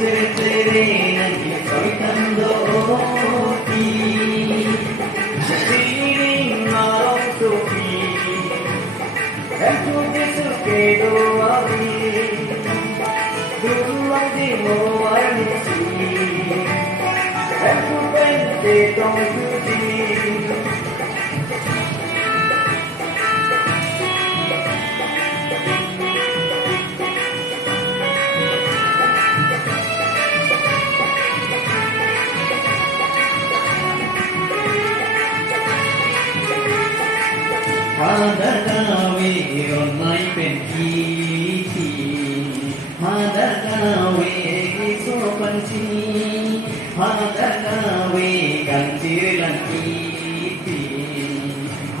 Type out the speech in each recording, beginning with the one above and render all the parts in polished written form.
tere nagi soitando ti Sing along to me And to this kedo abi Dulang di mo ay nisi And to pente tong tuti Hadagawe onai penki Hadagawe iso panci Hadagawe kancir lanki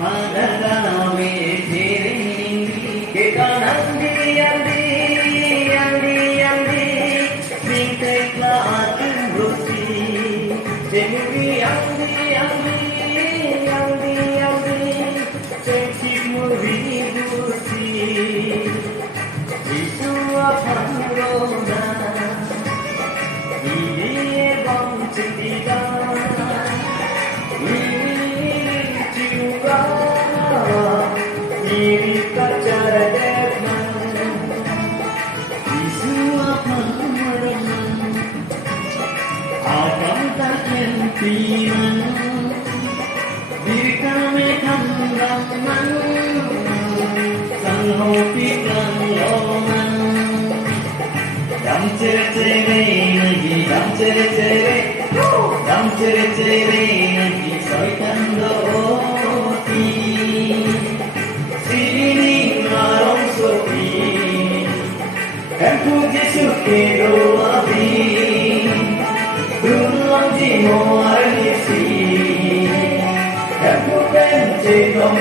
Hadagawe tere nindi Kita nandi andi Bingkaitla atum rosi Jenuri andi Diri kami tanggaman Sang hobi kang loman Dam cere-cere nagi Dam cere-cere nagi Soitando ti Sini marong sopi Kan puji suke doabi Dulang di mo ay nisi Kan pupente kong